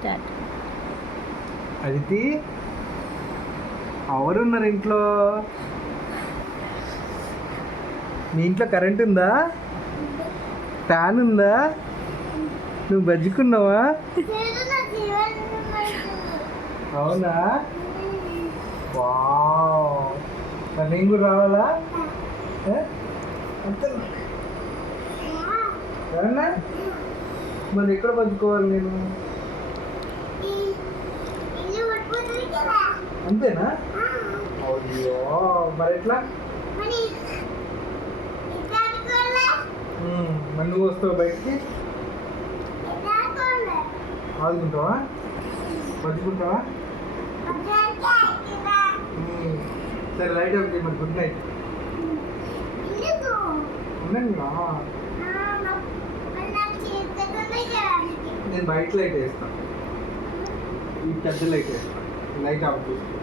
Start. Aditi, ఎవరున్నారు ఇంట్లో? మీ ఇంట్లో కరెంట్ ఉందా? ఫ్యాన్ ఉందా? నువ్వు బజ్జుకున్నావా? అవునా? వావ్, మరి నేను కూడా రావాలా? అంతేనా? మరి ఎక్కడ పంచుకోవాలి నేను? అంతేనా? అయ్యో, మరి ఎట్లా? మరి నువ్వు వస్తావు బయటికి? ఆదుకుంటావా? పంచుకుంటావా? సరే, లైట్ అవుతుంది. మరి గుడ్ నైట్. ఉన్నాను. నేను బయట లైట్ వేస్తాను, ఈ పెద్ద లైట్ వేస్తాను. లైట్ ఆఫ్ చేసుకో.